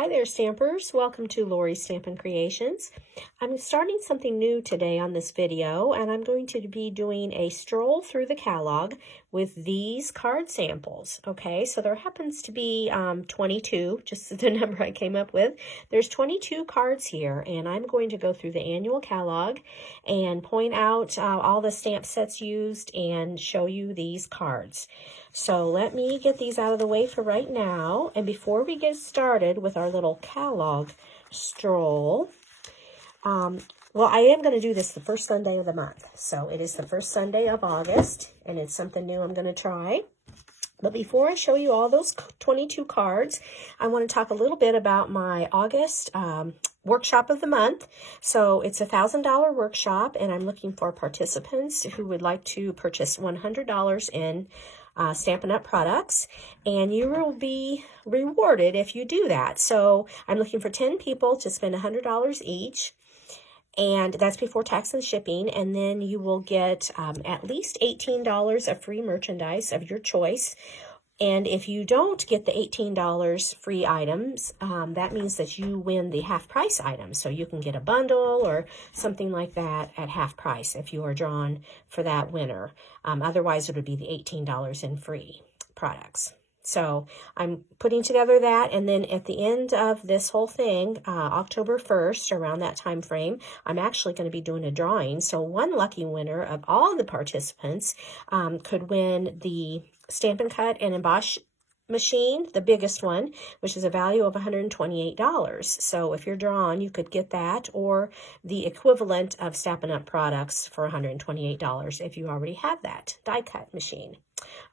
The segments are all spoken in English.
Hi there, Stampers. Welcome to Lori's Stampin' Creations. I'm starting something new today on this video, and I'm going to be doing a stroll through the catalog with these card samples. Okay, so there happens to be 22, just the number I came up with. There's 22 cards here, and I'm going to go through the annual catalog and point out all the stamp sets used and show you these cards. So let me get these out of the way for right now. And before we get started with our little catalog stroll, well, I am going to do this the first Sunday of the month. So it is the first Sunday of August, and it's something new I'm going to try. But before I show you all those 22 cards, I want to talk a little bit about my August workshop of the month. So it's a $1,000 workshop, and I'm looking for participants who would like to purchase $100 in Stampin' Up! Products, and you will be rewarded if you do that. So I'm looking for 10 people to spend $100 each, and that's before tax and shipping, and then you will get at least $18 of free merchandise of your choice. And if you don't get the $18 free items, that means that you win the half price items. So you can get a bundle or something like that at half price if you are drawn for that winner. Otherwise, it would be the $18 in free products. So I'm putting together that, and then at the end of this whole thing, October 1st, around that time frame, I'm actually going to be doing a drawing. So one lucky winner of all the participants could win the Stampin' Cut and Emboss machine, the biggest one, which is a value of $128. So if you're drawn, you could get that, or the equivalent of Stampin' Up! Products for $128 if you already have that die cut machine.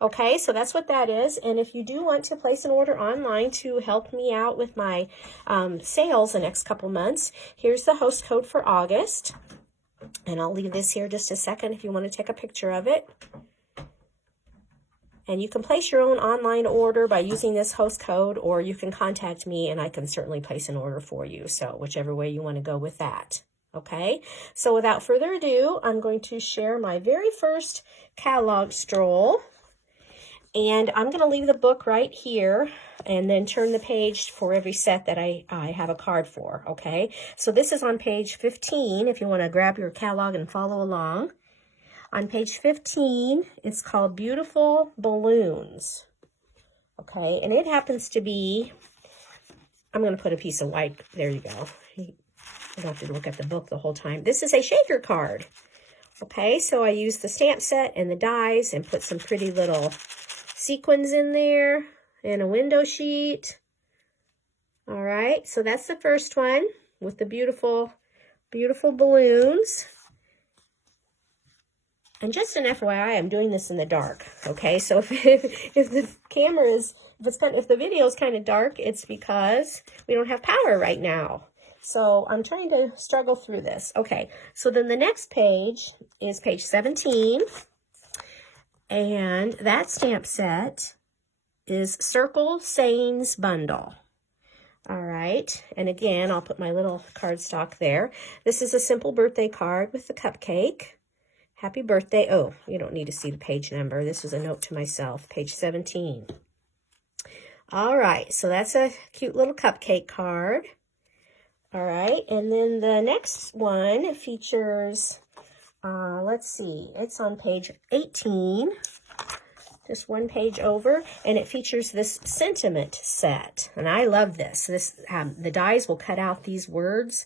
Okay, so that's what that is. And if you do want to place an order online to help me out with my sales the next couple months, here's the host code for August. And I'll leave this here just a second if you want to take a picture of it. And you can place your own online order by using this host code, or you can contact me and I can certainly place an order for you. So whichever way you want to go with that. Okay, so without further ado, I'm going to share my very first catalog stroll. And I'm going to leave the book right here and then turn the page for every set that I have a card for. Okay, so this is on page 15 if you want to grab your catalog and follow along. On page 15, it's called Beautiful Balloons. Okay, and it happens to be, I'm going to put a piece of white, there you go. You don't have to look at the book the whole time. This is a shaker card. Okay, so I used the stamp set and the dies and put some pretty little sequins in there and a window sheet. All right, so that's the first one with the beautiful, beautiful balloons. And just an FYI, I'm doing this in the dark, okay? So if the camera is, if the video is kind of dark, it's because we don't have power right now. So I'm trying to struggle through this. Okay, so then the next page is page 17. And that stamp set is Circle Sayings Bundle. All right, and again, I'll put my little cardstock there. This is a simple birthday card with the cupcake. Happy birthday. Oh, you don't need to see the page number. This is a note to myself, page 17. All right, so that's a cute little cupcake card. All right, and then the next one features, let's see, it's on page 18, just one page over, and it features this sentiment set. And I love this. The dies will cut out these words,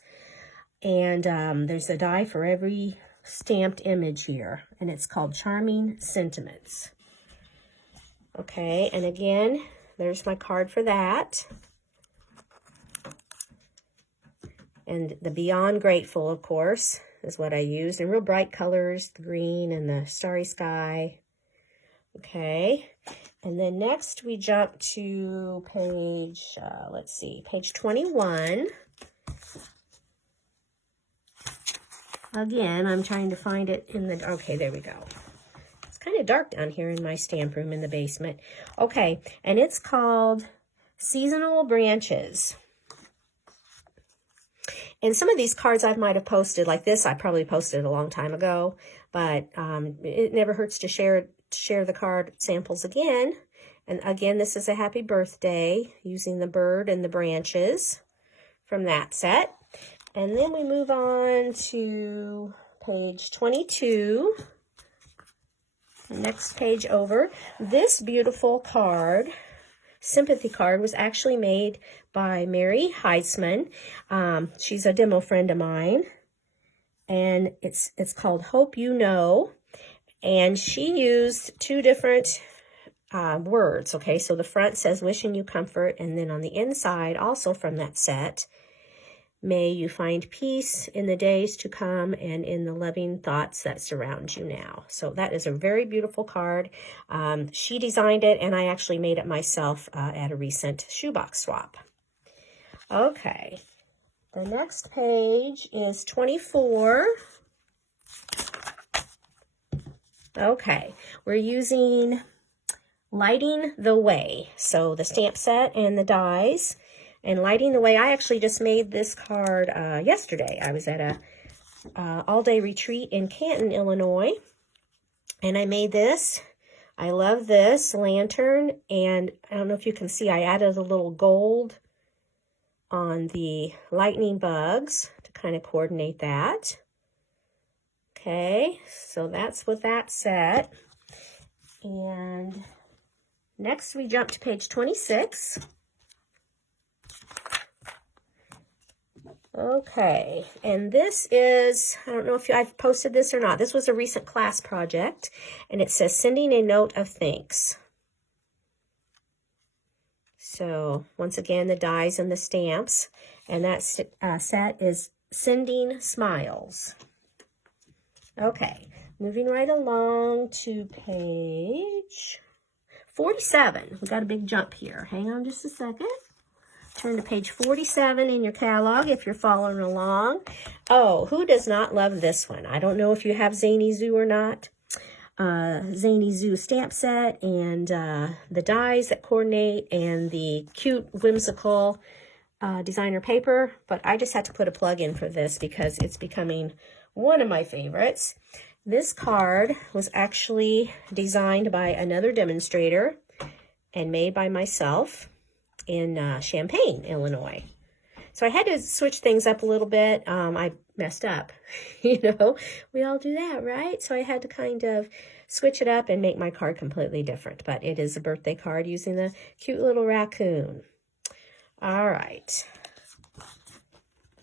and there's a die for every stamped image here, and it's called Charming Sentiments. Okay, and again, there's my card for that. And the Beyond Grateful, of course, is what I used, and real bright colors, the green and the starry sky. Okay, and then next we jump to page, let's see, page 21. Again, I'm trying to find it in the, okay, there we go. It's kind of dark down here in my stamp room in the basement. Okay, and it's called Seasonal Branches. And some of these cards I might have posted, like this, I probably posted a long time ago, but it never hurts to share the card samples again. And again, this is a happy birthday using the bird and the branches from that set. And then we move on to page 22. The next page over. This beautiful card, sympathy card, was actually made by Mary Heitzman. She's a demo friend of mine. And it's called Hope You Know. And she used two different words, okay? So the front says wishing you comfort, and then on the inside, also from that set, may you find peace in the days to come and in the loving thoughts that surround you now. So that is a very beautiful card. She designed it, and I actually made it myself at a recent shoebox swap. Okay, the next page is 24. Okay, we're using Lighting the Way. So the stamp set and the dies. And Lighting the Way, I actually just made this card yesterday. I was at a all-day retreat in Canton, Illinois. And I made this. I love this lantern. And I don't know if you can see, I added a little gold on the lightning bugs to kind of coordinate that. Okay, so that's with that set. And next we jump to page 26. Okay, and this is, I don't know if I've posted this or not. This was a recent class project, and it says sending a note of thanks. So once again, the dies and the stamps, and that set is Sending Smiles. Okay, moving right along to page 47. We got a big jump here. Hang on just a second. Turn to page 47 in your catalog if you're following along. Oh, who does not love this one? I don't know if you have Zany Zoo or not. Zany Zoo stamp set and the dies that coordinate and the cute, whimsical designer paper. But I just had to put a plug in for this because it's becoming one of my favorites. This card was actually designed by another demonstrator and made by myself in Champaign, Illinois. So I had to switch things up a little bit. I messed up, you know, we all do that, right? So I had to kind of switch it up and make my card completely different. But it is a birthday card using the cute little raccoon. All right.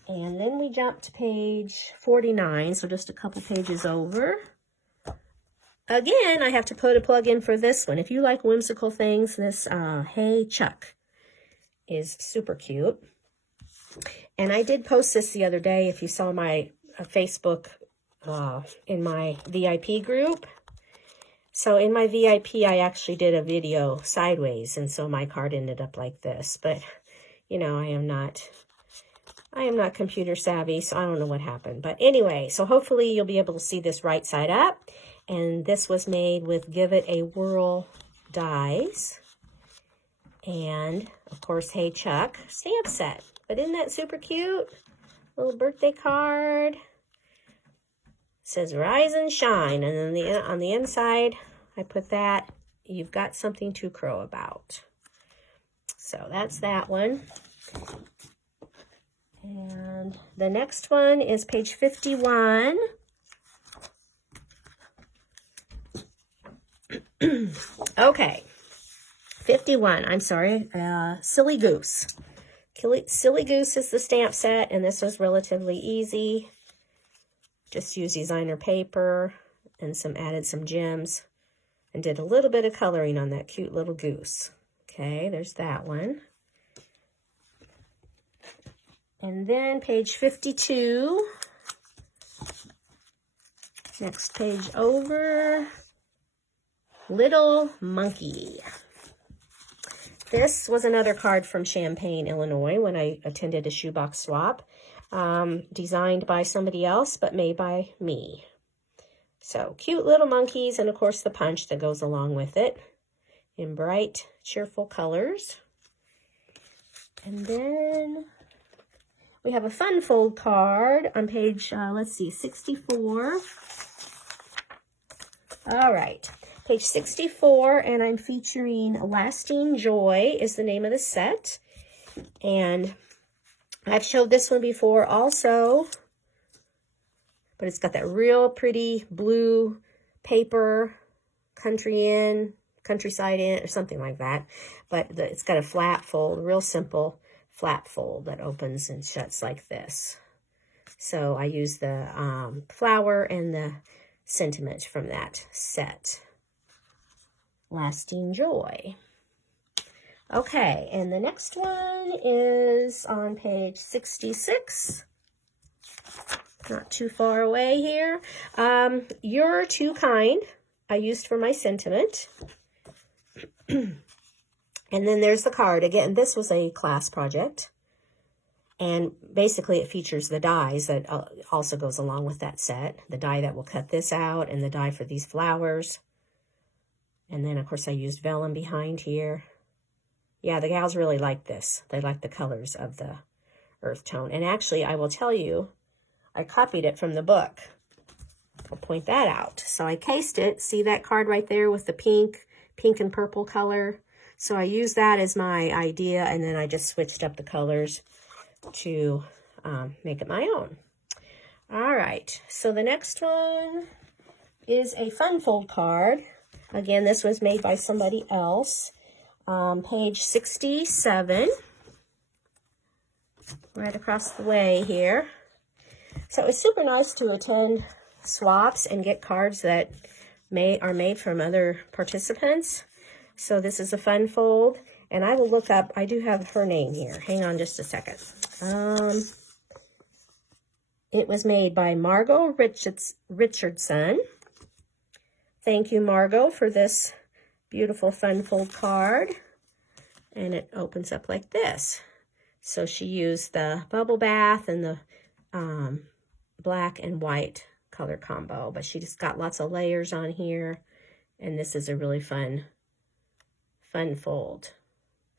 And then we jump to page 49, so just a couple pages over. Again, I have to put a plug in for this one. If you like whimsical things, this Hey Chuck is super cute. And I did post this the other day if you saw my Facebook in my VIP group. So in my VIP, I actually did a video sideways, and so my card ended up like this. But, you know, I am not computer savvy, so I don't know what happened. But anyway, so hopefully you'll be able to see this right side up. And this was made with Give It a Whirl dies. And, of course, Hey Chuck stamp set. But isn't that super cute? Little birthday card. It says Rise and Shine. And then on the inside, I put that, you've got something to crow about. So that's that one. And the next one is page 51. Okay, 51, I'm sorry, Silly Goose. Silly Goose is the stamp set, and this was relatively easy. Just used designer paper and added some gems and did a little bit of coloring on that cute little goose. Okay, there's that one. And then page 52, next page over, Little Monkey. This was another card from Champaign, Illinois, when I attended a shoebox swap, designed by somebody else, but made by me. So cute little monkeys, and of course the punch that goes along with it in bright, cheerful colors. And then we have a fun fold card on page, let's see, 64. All right, page 64, and I'm featuring Lasting Joy is the name of the set. And I've showed this one before also, but it's got that real pretty blue paper, countryside in, or something like that. But it's got a flat fold, real simple flat fold that opens and shuts like this. So I use the flower and the sentiment from that set. Lasting Joy. Okay, and the next one is on page 66. Not too far away here. You're Too Kind, I used for my sentiment. And then there's the card. Again, this was a class project. And basically it features the dies that also goes along with that set. The die that will cut this out and the die for these flowers. And then, of course, I used vellum behind here. Yeah, the gals really like this. They like the colors of the earth tone. And actually, I will tell you, I copied it from the book. I'll point that out. So I cased it. See that card right there with the pink and purple color? So I used that as my idea, and then I just switched up the colors to make it my own. All right, so the next one is a fun fold card. Again, this was made by somebody else. Page 67, right across the way here. So it's super nice to attend swaps and get cards that are made from other participants. So this is a fun fold, and I will look up, I do have her name here. Hang on just a second. It was made by Margot Richardson. Thank you, Margot, for this beautiful fun fold card. And it opens up like this. So she used the bubble bath and the black and white color combo, but she just got lots of layers on here. And this is a really fun fold.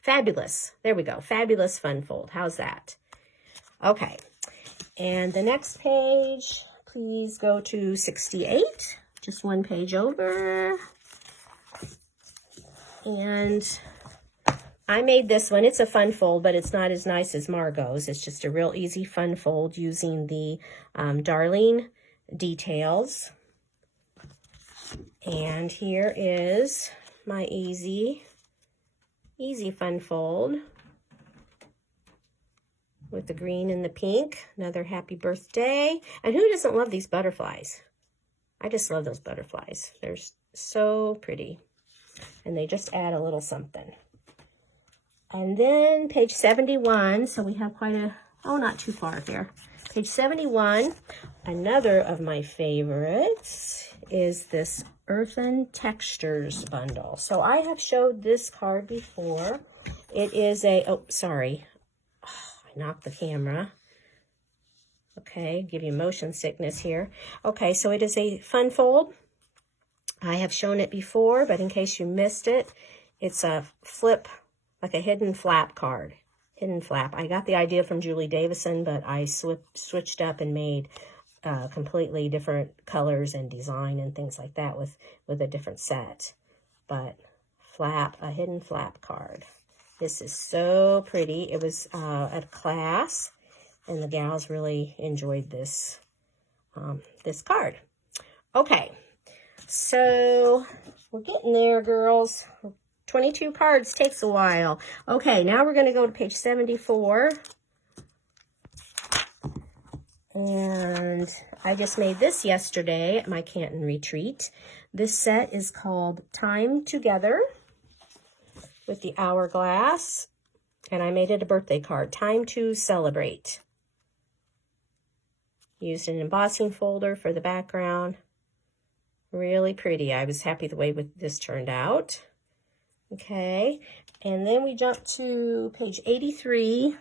Fabulous. There we go. Fabulous fun fold. How's that? Okay. And the next page, please go to 68. Just one page over. And I made this one. It's a fun fold, but it's not as nice as Margot's. It's just a real easy fun fold using the Darling details. And here is my easy fun fold with the green and the pink. Another happy birthday. And who doesn't love these butterflies? I just love those butterflies. They're so pretty. And they just add a little something. And then page 71. So we have quite a, not too far here. Page 71. Another of my favorites is this Earthen Textures bundle. So I have showed this card before. It is a, I knocked the camera. Okay, give you motion sickness here. Okay, so it is a fun fold. I have shown it before, but in case you missed it, it's a flip, like a hidden flap card. Hidden flap. I got the idea from Julie Davison, but I switched up and made completely different colors and design and things like that with a different set. But a hidden flap card. This is so pretty. It was at a class, and the gals really enjoyed this this card. Okay, so we're getting there, girls. 22 cards takes a while. Okay, now we're going to go to page 74. And I just made this yesterday at my Canton retreat. This set is called Time Together with the hourglass. And I made it a birthday card. Time to Celebrate. Used an embossing folder for the background. Really pretty. I was happy the way this turned out. Okay, and then we jump to page 83.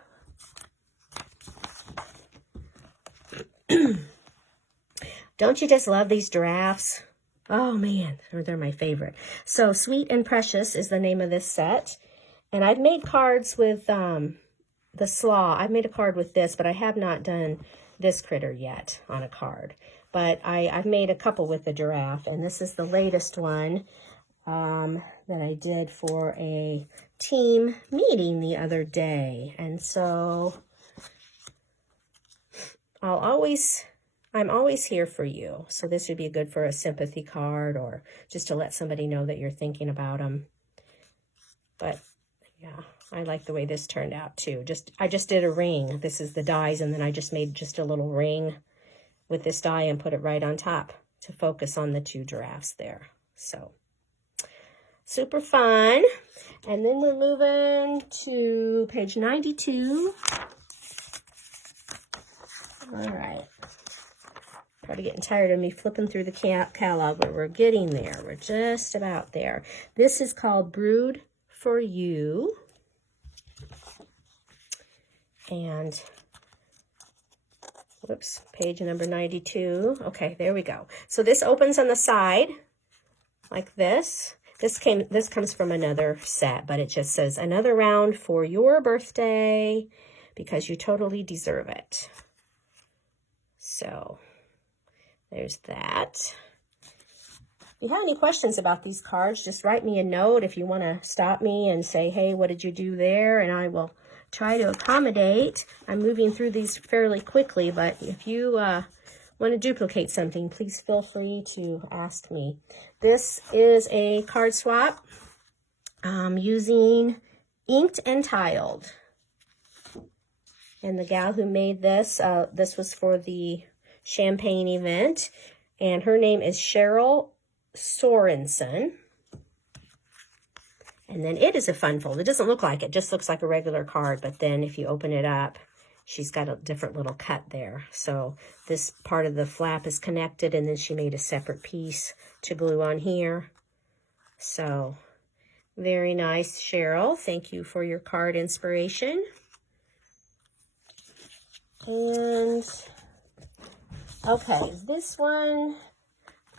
Don't you just love these giraffes? Oh man, they're my favorite. So Sweet and Precious is the name of this set. And I've made cards with the slaw. I've made a card with this, but I have not done this critter yet on a card. But I've made a couple with the giraffe, and this is the latest one. that I did for a team meeting the other day. And so I'm always here for you. So this would be good for a sympathy card or just to let somebody know that you're thinking about them. But yeah, I like the way this turned out too. I just did a ring. This is the dies, and then I just made just a little ring with this die and put it right on top to focus on the two giraffes there. So super fun. And then we're moving to page 92. All right. Probably getting tired of me flipping through the catalog, but we're getting there. We're just about there. This is called Brewed for You. And, whoops, page number 92. Okay, there we go. So this opens on the side like this. This comes from another set, but it just says, another round for your birthday because you totally deserve it. So there's that. If you have any questions about these cards, just write me a note if you want to stop me and say, hey, what did you do there? And I will try to accommodate. I'm moving through these fairly quickly, but if you want to duplicate something, please feel free to ask me. This is a card swap using inked and tiled. And the gal who made this, this was for the Champagne event, and her name is Cheryl Sorensen. And then it is a fun fold. It doesn't look like it, just looks like a regular card, but then if you open it up, she's got a different little cut there. So this part of the flap is connected, and then she made a separate piece to glue on here. So very nice, Cheryl. Thank you for your card inspiration. And okay, this one,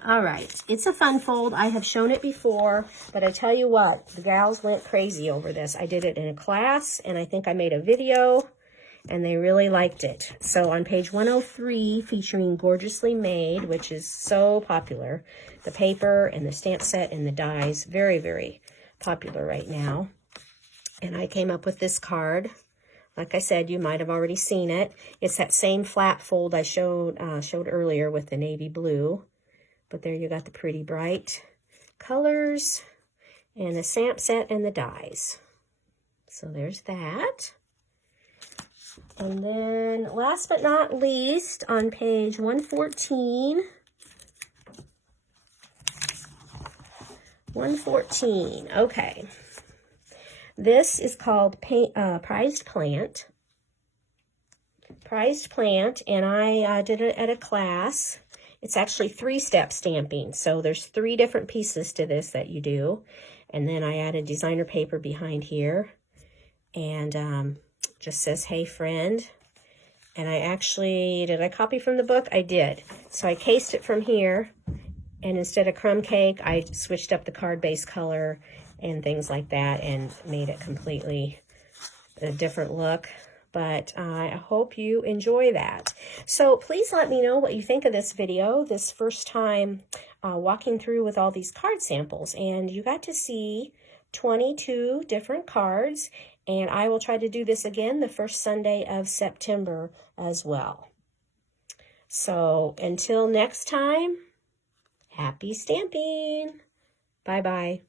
all right, it's a fun fold. I have shown it before, but I tell you what, the gals went crazy over this. I did it in a class, and I think I made a video, and they really liked it. So on page 103, featuring Gorgeously Made, which is so popular, the paper and the stamp set and the dies, very, very popular right now. And I came up with this card. Like I said, you might have already seen it. It's that same flat fold I showed earlier with the navy blue. But there you got the pretty bright colors and the stamp set and the dies. So there's that. And then last but not least, on page 114. 114, okay. This is called Prized Plant. Prized Plant, and I did it at a class. It's actually 3-step stamping, so there's 3 different pieces to this that you do. And then I added designer paper behind here, and just says, hey friend. And I actually, did I copy from the book? I did. So I cased it from here, and instead of crumb cake, I switched up the card base color and things like that and made it completely a different look. But I hope you enjoy that. So please let me know what you think of this video, this first time walking through with all these card samples. And you got to see 22 different cards, and I will try to do this again the first Sunday of September as well. So until next time, happy stamping. Bye-bye.